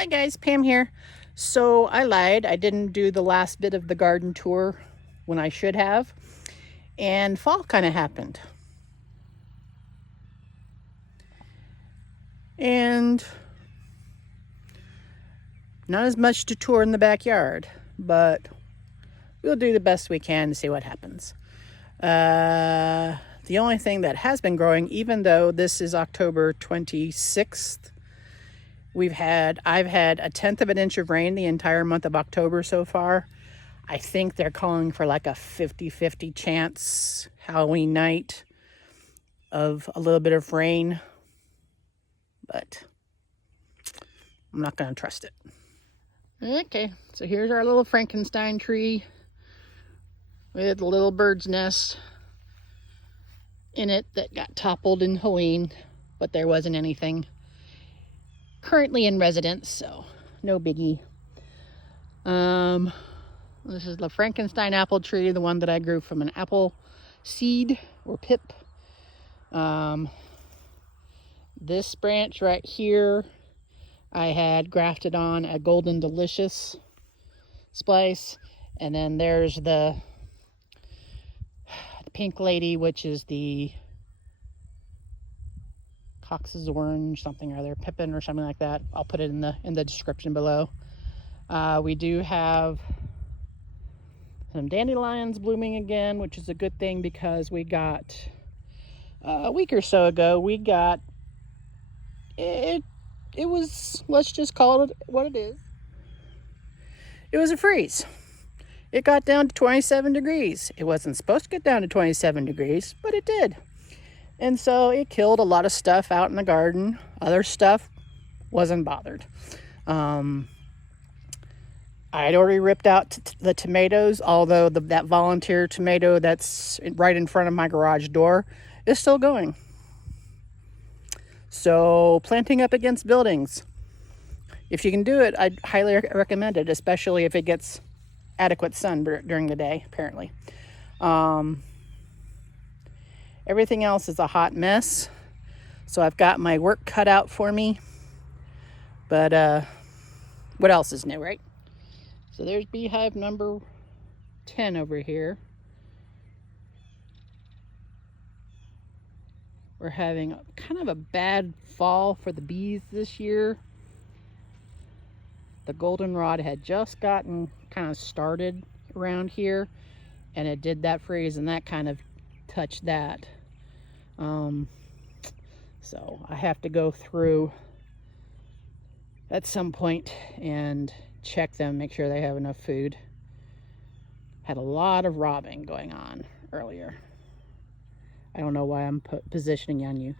Hi guys, Pam here. So I lied. I didn't do the last bit of the garden tour when I should have. And fall kind of happened. And not as much to tour in the backyard, but we'll do the best we can to see what happens. The only thing that has been growing, even though this is October 26th, I've had 1/10 of an inch of rain the entire month of October so far. I think they're calling for like a 50-50 chance Halloween night of a little bit of rain, but I'm not going to trust it. Okay, so here's our little Frankenstein tree with a little bird's nest in it that got toppled in Helene, but there wasn't anything currently in residence, so no biggie. This is the Frankenstein apple tree, the one that I grew from an apple seed or pip. This branch right here, I had grafted on a golden delicious splice, and then there's the pink lady, which is the Cox's orange something or other, pippin or something like that. I'll put it in the description below. We do have some dandelions blooming again, which is a good thing because we got a week or so ago, we got it was, let's just call it what it is. It was a freeze. It got down to 27 degrees. It wasn't supposed to get down to 27 degrees, but it did. And so it killed a lot of stuff out in the garden. Other stuff wasn't bothered. I had already ripped out the tomatoes, although that volunteer tomato that's right in front of my garage door is still going. So planting up against buildings, if you can do it, I'd highly recommend it, especially if it gets adequate sun during the day, apparently. Everything else is a hot mess, so I've got my work cut out for me. But what else is new, right? So there's beehive number 10 over here. We're having kind of a bad fall for the bees this year. The goldenrod had just gotten kind of started around here, and it did that freeze, and that kind of touched that. So I have to go through at some point and check them, make sure they have enough food. Had a lot of robbing going on earlier. I don't know why I'm positioning on you.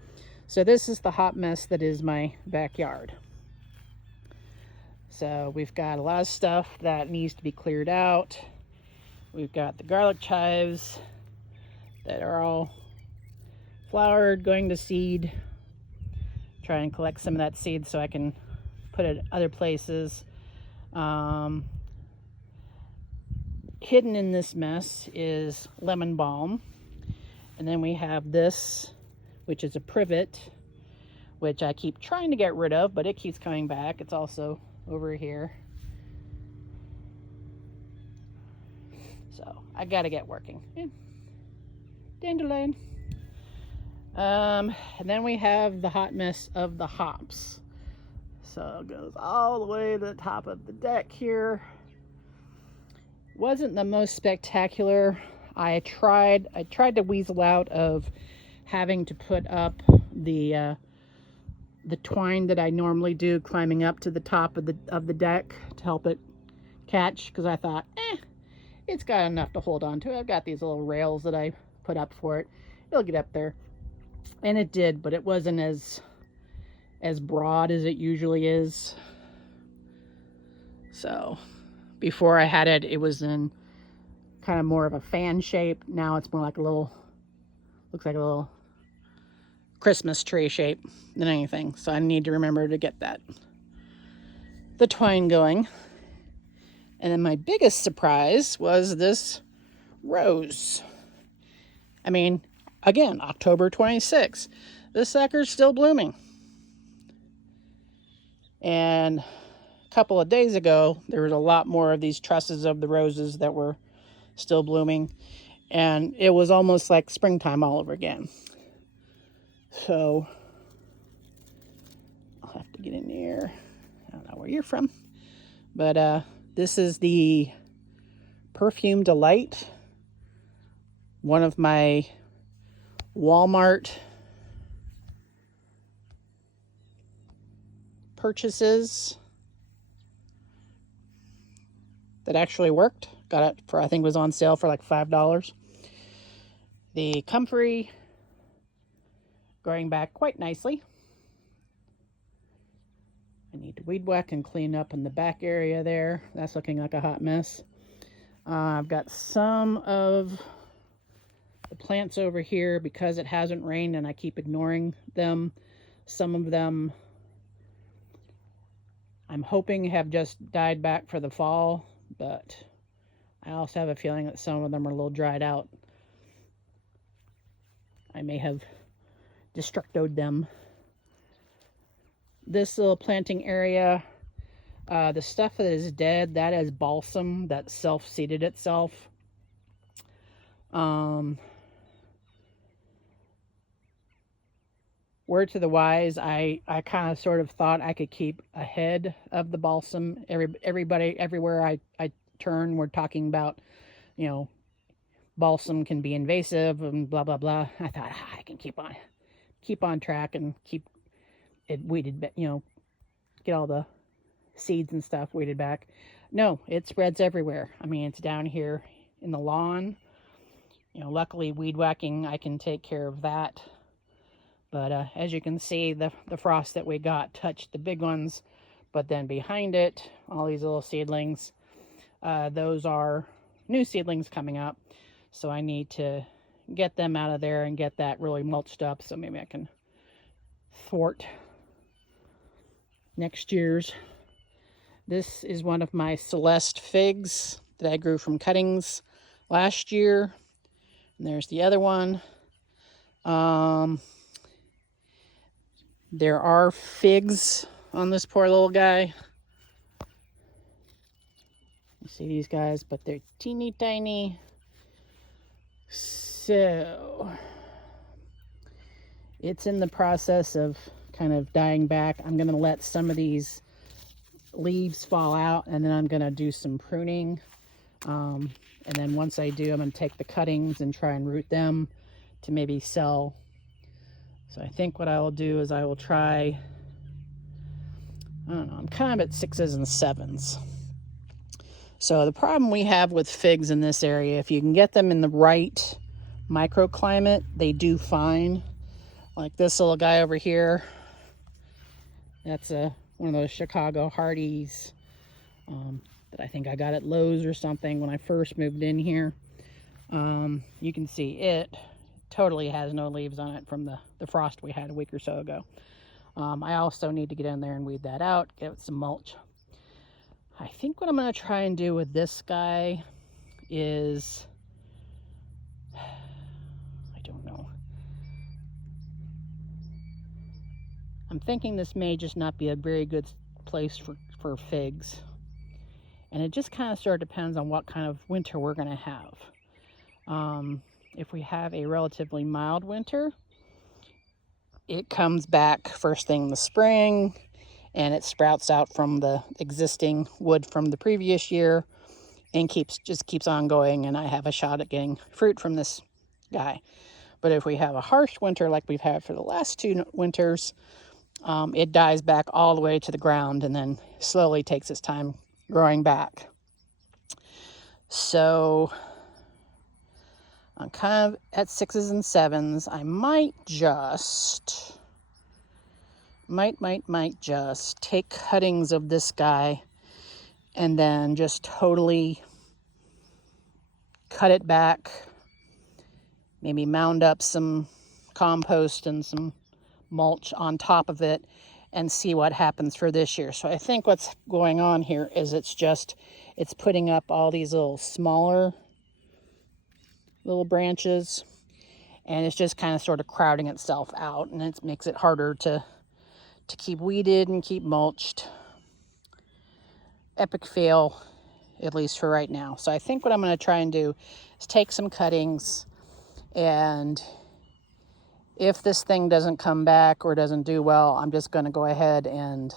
So this is the hot mess that is my backyard. So we've got a lot of stuff that needs to be cleared out. We've got the garlic chives that are all flowered, going to seed. Try and collect some of that seed so I can put it other places. Hidden in this mess is lemon balm. And then we have this, which is a privet, which I keep trying to get rid of, but it keeps coming back. It's also over here. So I gotta get working. Yeah. Dandelion. And then we have the hot mess of the hops. So it goes all the way to the top of the deck here. Wasn't the most spectacular. I tried to weasel out of having to put up the twine that I normally do, climbing up to the top of the deck to help it catch, because I thought, it's got enough to hold on to. I've got these little rails that I put up for it. It'll get up there. And it did, but it wasn't as broad as it usually is. So before I had it, it was in kind of more of a fan shape. Now it's more like looks like a little Christmas tree shape than anything. So I need to remember to get the twine going. And then my biggest surprise was this rose. I mean, again, October 26th. This sucker's still blooming. And couple of days ago, there was a lot more of these trusses of the roses that were still blooming. And it was almost like springtime all over again. So, I'll have to get in there. I don't know where you're from. But this is the Perfume Delight. One of my Walmart purchases that actually worked. Got it for, I think it was on sale for like $5. The comfrey growing back quite nicely. I need to weed whack and clean up in the back area there. That's looking like a hot mess. I've got some of the plants over here because it hasn't rained and I keep ignoring them. Some of them I'm hoping have just died back for the fall, but I also have a feeling that some of them are a little dried out. I may have destructoed them. This little planting area, the stuff that is dead, that is balsam that self-seeded itself. Word to the wise, I kind of sort of thought I could keep ahead of the balsam. Everybody, everywhere I turn, we're talking about, you know, balsam can be invasive and blah, blah, blah. I thought, I can keep on track and keep it weeded, you know, get all the seeds and stuff weeded back. No, it spreads everywhere. I mean, it's down here in the lawn. You know, luckily weed whacking, I can take care of that. But as you can see, the frost that we got touched the big ones. But then behind it, all these little seedlings, those are new seedlings coming up. So I need to get them out of there and get that really mulched up. So maybe I can thwart next year's. This is one of my Celeste figs that I grew from cuttings last year. And there's the other one. There are figs on this poor little guy. You see these guys, but they're teeny tiny. So it's in the process of kind of dying back. I'm going to let some of these leaves fall out, and then I'm going to do some pruning. And then once I do, I'm going to take the cuttings and try and root them to maybe sell. So I think what I will do is I will try, I don't know, I'm kind of at 6s and 7s. So the problem we have with figs in this area, if you can get them in the right microclimate, they do fine. Like this little guy over here, that's one of those Chicago Hardies that I think I got at Lowe's or something when I first moved in here. You can see it totally has no leaves on it from the frost we had a week or so ago. I also need to get in there and weed that out, give it some mulch. I think what I'm going to try and do with this guy is, I don't know. I'm thinking this may just not be a very good place for figs. And it just kind of sort of depends on what kind of winter we're going to have. If we have a relatively mild winter, it comes back first thing in the spring, and it sprouts out from the existing wood from the previous year and just keeps on going, and I have a shot at getting fruit from this guy. But if we have a harsh winter like we've had for the last 2 winters, it dies back all the way to the ground and then slowly takes its time growing back. So I'm kind of at 6s and 7s. I might just take cuttings of this guy and then just totally cut it back, maybe mound up some compost and some mulch on top of it and see what happens for this year. So I think what's going on here is it's putting up all these little smaller little branches, and it's just kind of sort of crowding itself out, and it makes it harder to keep weeded and keep mulched. epic fail, at least for right now. So I think what I'm going to try and do is take some cuttings, and if this thing doesn't come back or doesn't do well, I'm just going to go ahead and,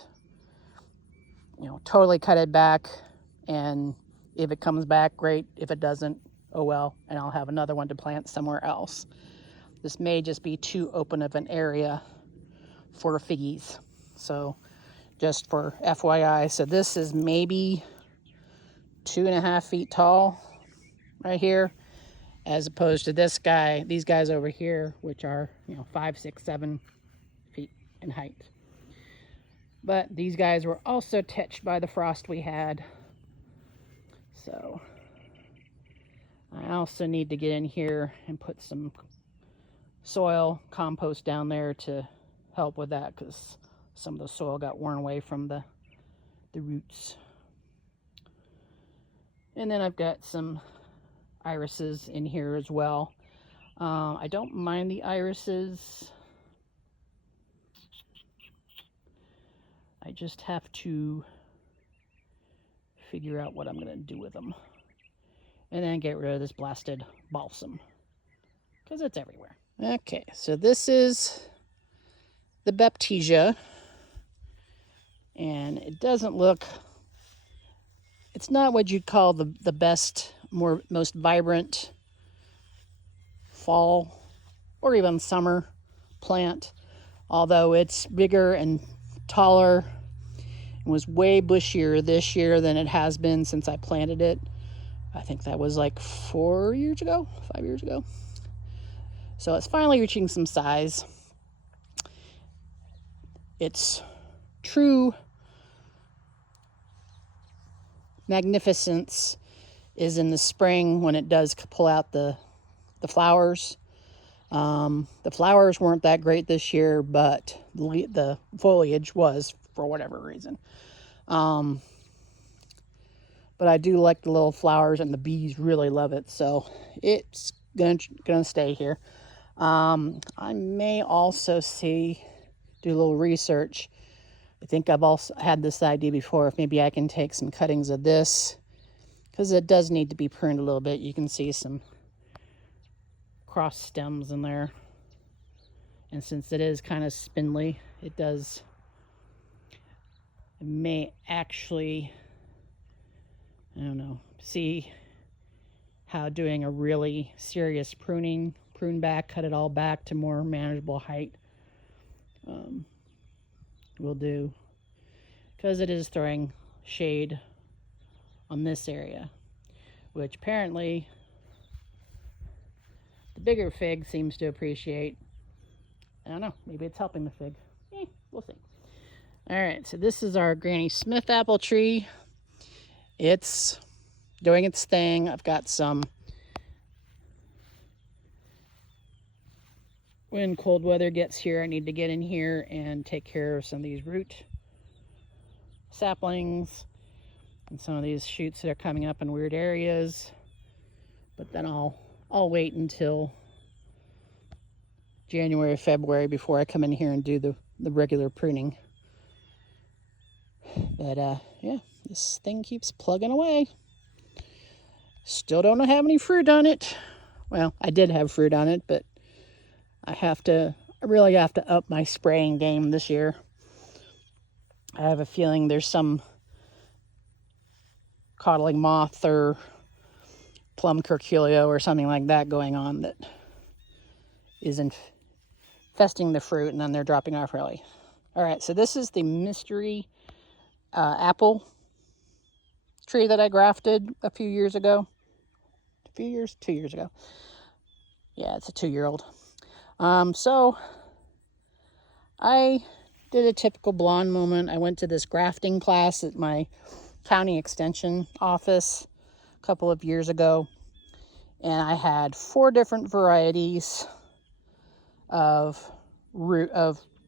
totally cut it back. And if it comes back, great. If it doesn't, oh well, and I'll have another one to plant somewhere else. This may just be too open of an area for figgies. So just for FYI, so this is maybe 2.5 feet tall right here, as opposed to these guys over here, which are 5, 6, 7 feet in height. But these guys were also touched by the frost we had. So I also need to get in here and put some soil, compost down there to help with that, because some of the soil got worn away from the roots. And then I've got some irises in here as well. I don't mind the irises. I just have to figure out what I'm going to do with them. And then get rid of this blasted balsam, because it's everywhere. Okay, so this is the baptisia. And it doesn't look, it's not what you'd call the best, most vibrant fall or even summer plant, although it's bigger and taller and was way bushier this year than it has been since I planted it. I think that was like 5 years ago. So it's finally reaching some size. Its true magnificence is in the spring when it does pull out the flowers. The flowers weren't that great this year, but the foliage was, for whatever reason. But I do like the little flowers, and the bees really love it, so it's gonna stay here. I may also do a little research. I think I've also had this idea before, if maybe I can take some cuttings of this, because it does need to be pruned a little bit. You can see some cross stems in there, and since it is kind of spindly, it may actually, I don't know, see how doing a really serious prune back, cut it all back to more manageable height, will do, because it is throwing shade on this area, which apparently the bigger fig seems to appreciate. I don't know, maybe it's helping the fig. We'll see. All right, so this is our Granny Smith apple tree. It's doing its thing. I've got some, when cold weather gets here, I need to get in here and take care of some of these root saplings and some of these shoots that are coming up in weird areas. But then I'll wait until January, February before I come in here and do the regular pruning. But yeah, this thing keeps plugging away. Still don't have any fruit on it. Well, I did have fruit on it, but I really have to up my spraying game this year. I have a feeling there's some codling moth or plum curculio or something like that going on that is infesting the fruit, and then they're dropping off early. All right, so this is the mystery apple tree that I grafted a few years ago. 2 years ago. Yeah, it's a 2-year-old. So I did a typical blonde moment. I went to this grafting class at my county extension office a couple of years ago, and I had 4 different varieties of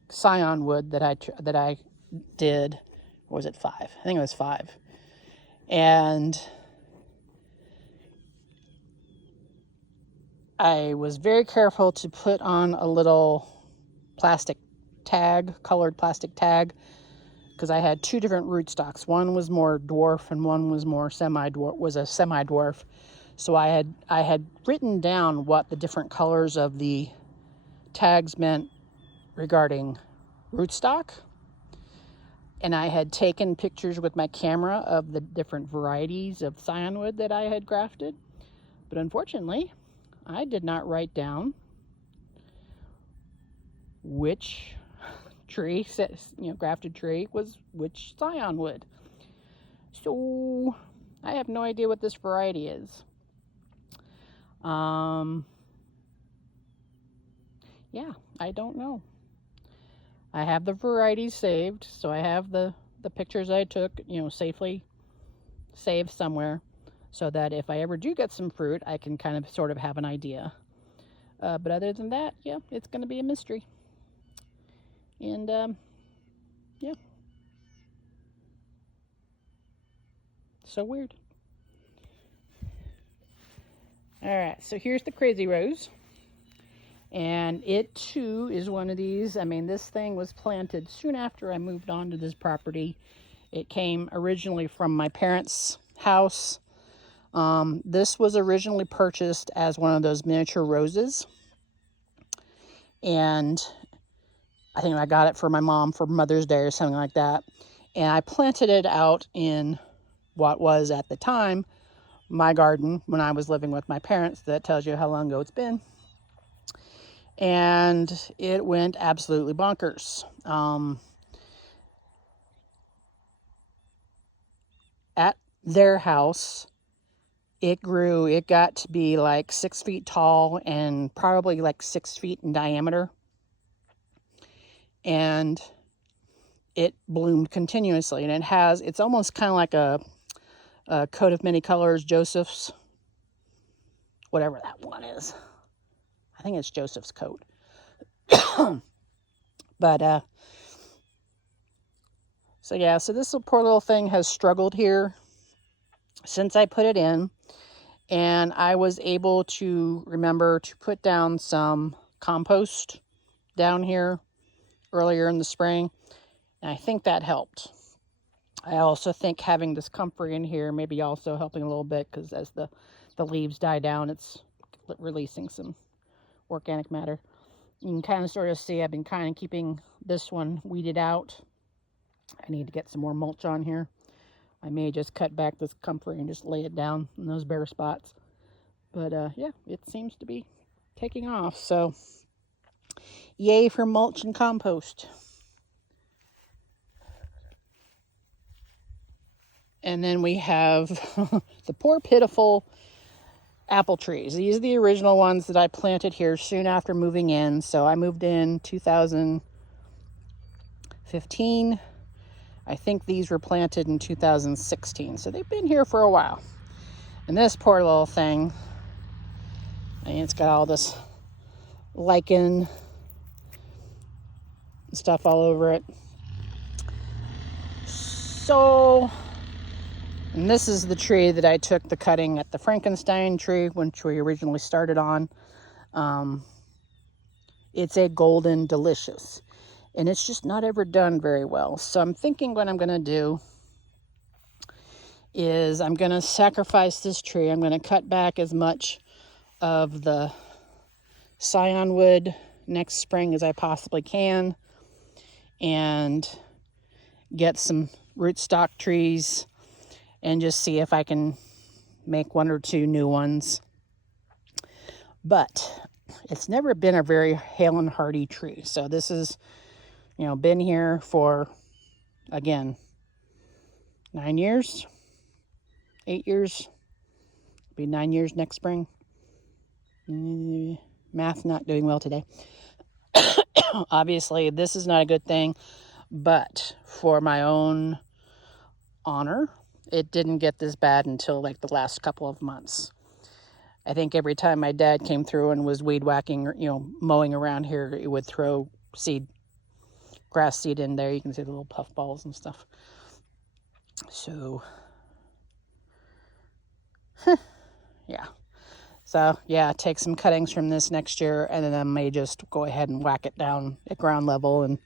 scion wood that I did. Or was it 5? I think it was 5. And I was very careful to put on a little plastic tag, colored plastic tag, because I had two different rootstocks. One was more dwarf and one was more semi-dwarf, was a semi-dwarf. So I had written down what the different colors of the tags meant regarding rootstock. And I had taken pictures with my camera of the different varieties of cyanwood that I had grafted. But unfortunately, I did not write down which tree, grafted tree, was which cyanwood. So I have no idea what this variety is. Yeah, I don't know. I have the varieties saved, so I have the pictures I took, safely saved somewhere, so that if I ever do get some fruit, I can kind of sort of have an idea. But other than that, yeah, it's going to be a mystery. And yeah, so weird. All right, so here's the crazy rose. And it too is one of these. I mean, this thing was planted soon after I moved on to this property. It came originally from my parents' house. This was originally purchased as one of those miniature roses. And I think I got it for my mom for Mother's Day or something like that. And I planted it out in what was at the time my garden when I was living with my parents. That tells you how long ago it's been. And it went absolutely bonkers. At their house, it got to be like 6 feet tall and probably like 6 feet in diameter. And it bloomed continuously. And it's almost kind of like a coat of many colors, Joseph's, whatever that one is. I think it's Joseph's coat. But, so this poor little thing has struggled here since I put it in. And I was able to remember to put down some compost down here earlier in the spring. And I think that helped. I also think having this comfrey in here maybe also helping a little bit, because as the leaves die down, it's releasing some organic matter. You can kind of sort of see I've been kind of keeping this one weeded out. I need to get some more mulch on here. I may just cut back this comfrey and just lay it down in those bare spots. But yeah, it seems to be taking off. So yay for mulch and compost. And then we have the poor pitiful apple trees. These are the original ones that I planted here soon after moving in. So I moved in 2015. I think these were planted in 2016. So they've been here for a while. And this poor little thing, I mean, it's got all this lichen and stuff all over it. So, and this is the tree that I took the cutting at the Frankenstein tree, which we originally started on. It's a golden delicious, and it's just not ever done very well. So I'm thinking what I'm going to do is I'm going to sacrifice this tree. I'm going to cut back as much of the cyanwood next spring as I possibly can, and get some rootstock trees and just see if I can make one or two new ones. But it's never been a very hale and hardy tree. So this is, been here for, again, 9 years, 8 years, be 9 years next spring. Math not doing well today. Obviously, this is not a good thing, but for my own honor, it didn't get this bad until like the last couple of months. I think every time my dad came through and was weed whacking, or, mowing around here, it would throw grass seed in there. You can see the little puff balls and stuff. So, yeah. So, yeah, take some cuttings from this next year, and then I may just go ahead and whack it down at ground level and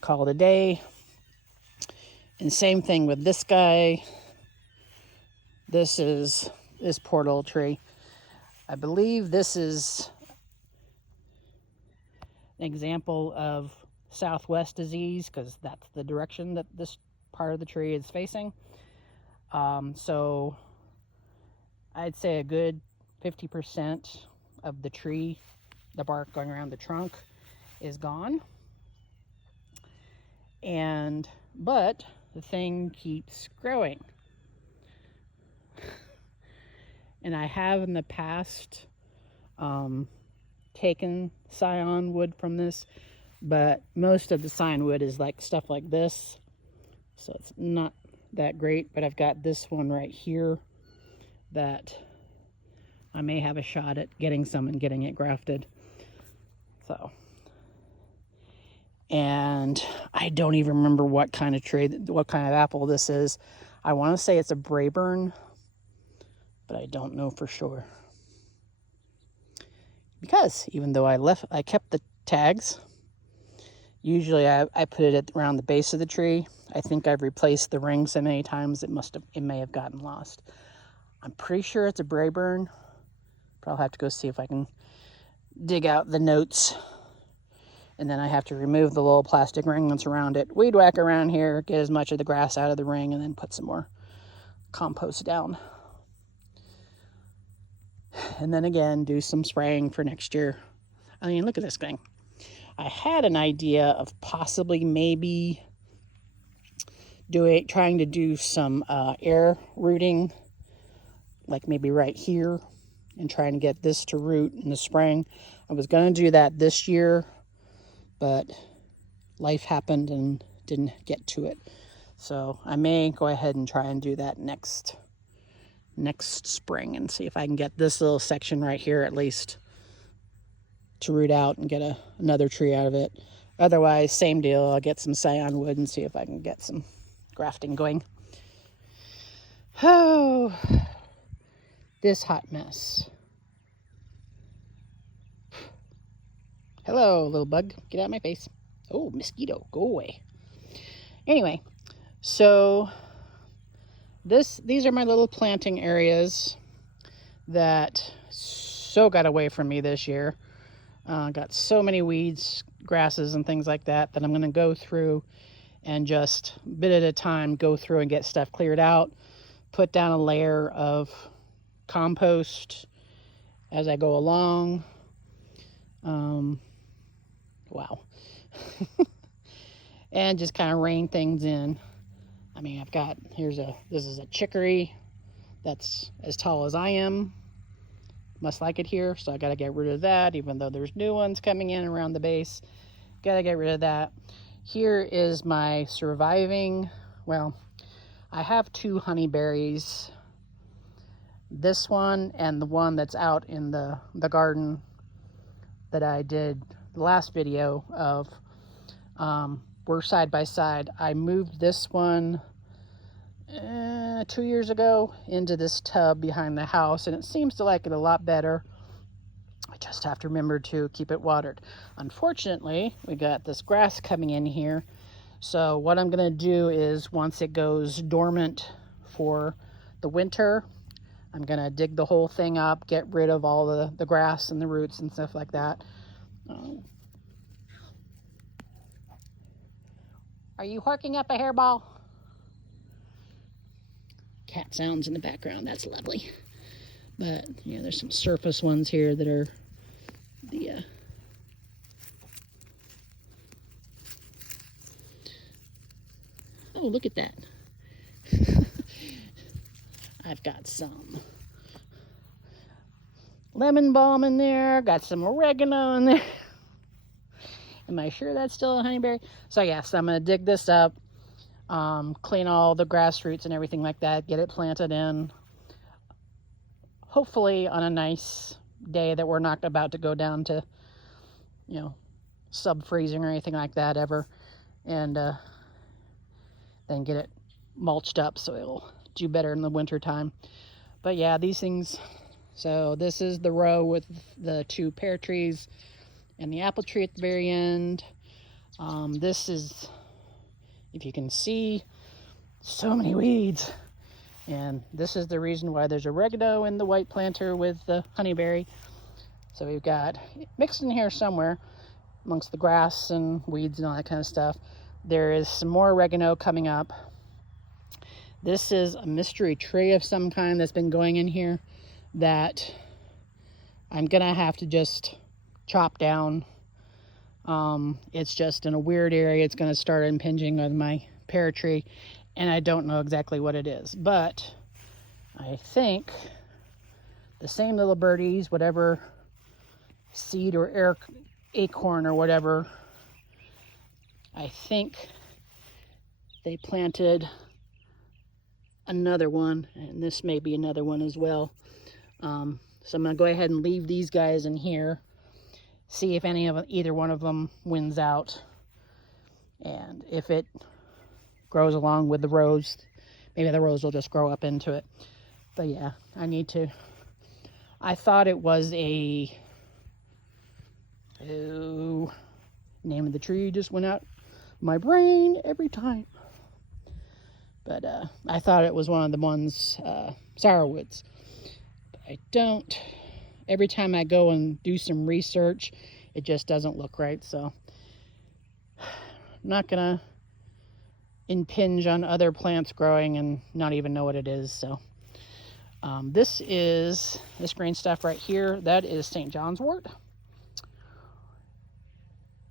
call it a day. And same thing with this guy. This is this poor little tree. I believe this is an example of southwest disease, because that's the direction that this part of the tree is facing. So I'd say a good 50% of the tree, the bark going around the trunk, is gone. But the thing keeps growing. And I have in the past taken scion wood from this, but most of the scion wood is like stuff like this, so it's not that great. But I've got this one right here that I may have a shot at getting some and getting it grafted. So, and I don't even remember what kind of tree, what kind of apple this is. I want to say it's a Braeburn, but I don't know for sure. Because even though I kept the tags, usually I put it around the base of the tree. I think I've replaced the ring so many times it may have gotten lost. I'm pretty sure it's a Braeburn, but I'll have to go see if I can dig out the notes. And then I have to remove the little plastic ring that's around it, weed whack around here, get as much of the grass out of the ring, and then put some more compost down. And then again, do some spraying for next year. I mean, look at this thing. I had an idea of possibly maybe trying to do some air rooting, like maybe right here, and trying to get this to root in the spring. I was going to do that this year, but life happened and didn't get to it. So I may go ahead and try and do that next spring and see if I can get this little section right here at least to root out and get another tree out of it. Otherwise, same deal. I'll get some scion wood and see if I can get some grafting going. Oh, this hot mess. Hello, little bug. Get out of my face. Oh, mosquito, go away. Anyway, so these are my little planting areas that so got away from me this year. Got so many weeds, grasses, and things like that I'm going to go through and just bit at a time go through and get stuff cleared out, put down a layer of compost as I go along. Wow. And just kind of rein things in. I mean, this is a chicory that's as tall as I am. Must like it here, so I got to get rid of that, even though there's new ones coming in around the base. Got to get rid of that. Here is my surviving, well, I have 2 honeyberries. This one and the one that's out in the garden that I did the last video of, were side by side. I moved this one 2 years ago into this tub behind the house, and it seems to like it a lot better. I just have to remember to keep it watered. Unfortunately, we got this grass coming in here, so what I'm going to do is once it goes dormant for the winter, I'm going to dig the whole thing up, get rid of all the grass and the roots and stuff like that. Are you horking up a hairball? Cat sounds in the background. That's lovely. But, yeah, there's some surface ones here that are the... Oh, look at that. I've got some lemon balm in there. Got some oregano in there. Am I sure that's still a honeyberry? So, yes, I'm going to dig this up. Clean all the grass roots and everything like that, get it planted in, hopefully on a nice day that we're not about to go down to, sub-freezing or anything like that ever, and then get it mulched up so it'll do better in the winter time. But yeah, these things, so this is the row with the 2 pear trees and the apple tree at the very end. This is, if you can see, So many weeds. And this is the reason why there's oregano in the white planter with the honeyberry. So we've got mixed in here somewhere amongst the grass and weeds and all that kind of stuff. There is some more oregano coming up. This is a mystery tree of some kind that's been going in here that I'm gonna have to just chop down. It's just in a weird area. It's gonna start impinging on my pear tree, and I don't know exactly what it is, but I think the same little birdies, whatever seed or acorn or whatever, I think they planted another one, and this may be another one as well. So I'm gonna go ahead and leave these guys in here, see if either one of them wins out, and if it grows along with the rose, maybe the rose will just grow up into it. But yeah, I thought it was name of the tree just went out my brain every time. But I thought it was one of the ones, sourwoods. But I don't. Every time I go and do some research, it just doesn't look right. So I'm not gonna impinge on other plants growing and not even know what it is. So this green stuff right here, that is St. John's wort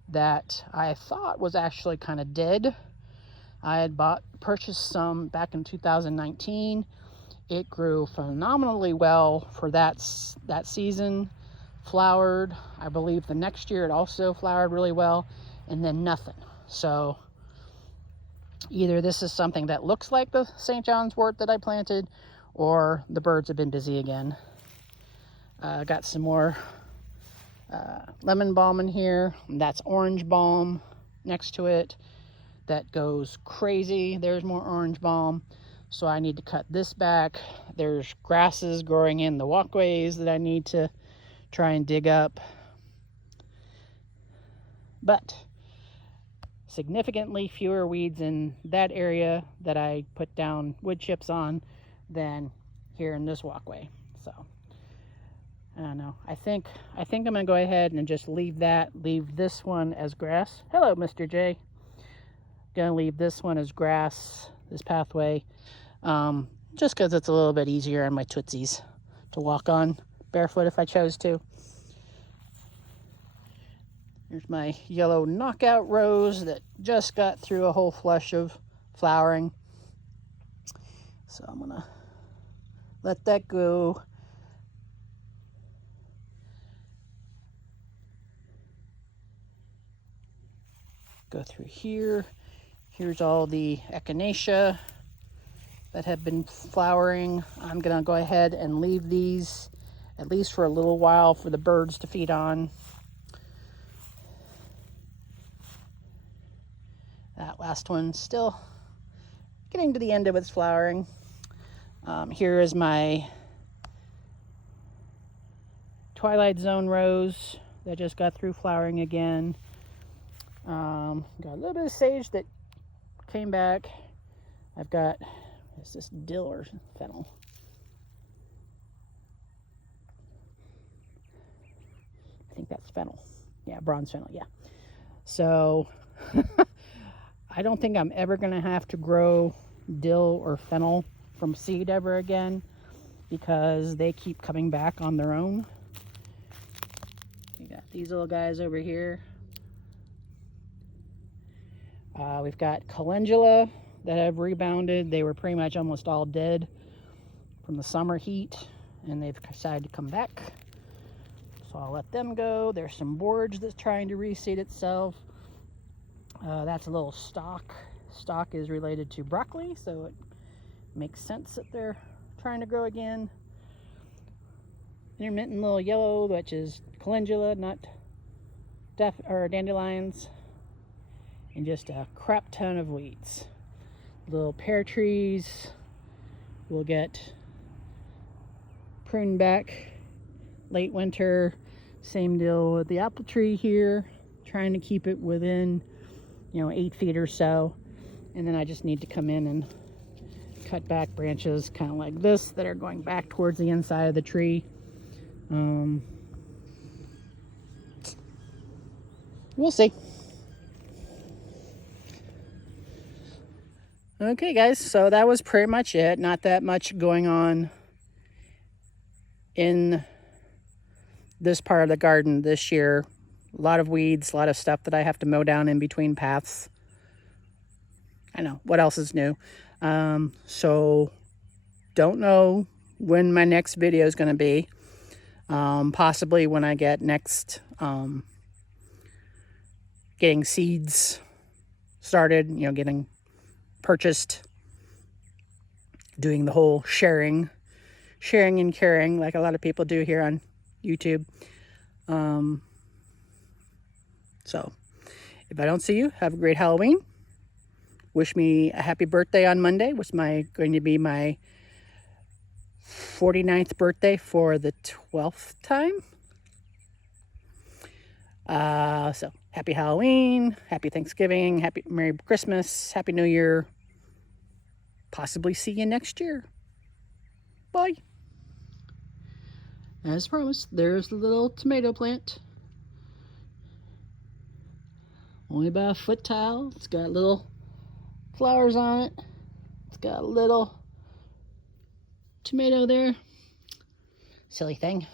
that I thought was actually kind of dead. I had purchased some back in 2019. It grew phenomenally well for that season, flowered. I believe the next year it also flowered really well, and then nothing. So either this is something that looks like the St. John's wort that I planted, or the birds have been busy again. Got some more lemon balm in here. That's orange balm next to it. That goes crazy. There's more orange balm. So I need to cut this back. There's grasses growing in the walkways that I need to try and dig up. But significantly fewer weeds in that area that I put down wood chips on than here in this walkway. So I don't know. I think I'm gonna go ahead and just leave this one as grass. Hello, Mr. J. Gonna leave this one as grass, this pathway, just because it's a little bit easier on my tootsies to walk on barefoot if I chose to. Here's my yellow knockout rose that just got through a whole flush of flowering. So I'm gonna let that go. Go through here. Here's all the echinacea that have been flowering. I'm gonna go ahead and leave these at least for a little while for the birds to feed on. That last one still getting to the end of its flowering. Here is my Twilight Zone rose that just got through flowering again. Got a little bit of sage that came back. I've got, is this dill or fennel? I think that's fennel. Yeah, bronze fennel, yeah. So I don't think I'm ever gonna have to grow dill or fennel from seed ever again, because they keep coming back on their own. We got these little guys over here. We've got calendula that have rebounded. They were pretty much almost all dead from the summer heat, and they've decided to come back. So I'll let them go. There's some borage that's trying to reseed itself. That's a little stalk. Stalk is related to broccoli, so it makes sense that they're trying to grow again. Intermittent little yellow, which is calendula, not dandelions. And just a crap ton of weeds. Little pear trees will get pruned back late winter. Same deal with the apple tree here, trying to keep it within 8 feet or so. And then I just need to come in and cut back branches kind of like this that are going back towards the inside of the tree. We'll see. Okay, guys, so that was pretty much it. Not that much going on in this part of the garden this year. A lot of weeds, a lot of stuff that I have to mow down in between paths. I know, what else is new? So don't know when my next video is going to be. Possibly when I get next getting seeds started, you know, getting purchased, doing the whole sharing and caring like a lot of people do here on YouTube. So if I don't see you, have a great Halloween. Wish me a happy birthday on Monday. Was going to be my 49th birthday for the 12th time. So happy Halloween, happy Thanksgiving, happy Merry Christmas, Happy New Year. Possibly see you next year. Bye. As promised, there's the little tomato plant. Only about a foot tall. It's got little flowers on it. It's got a little tomato there. Silly thing.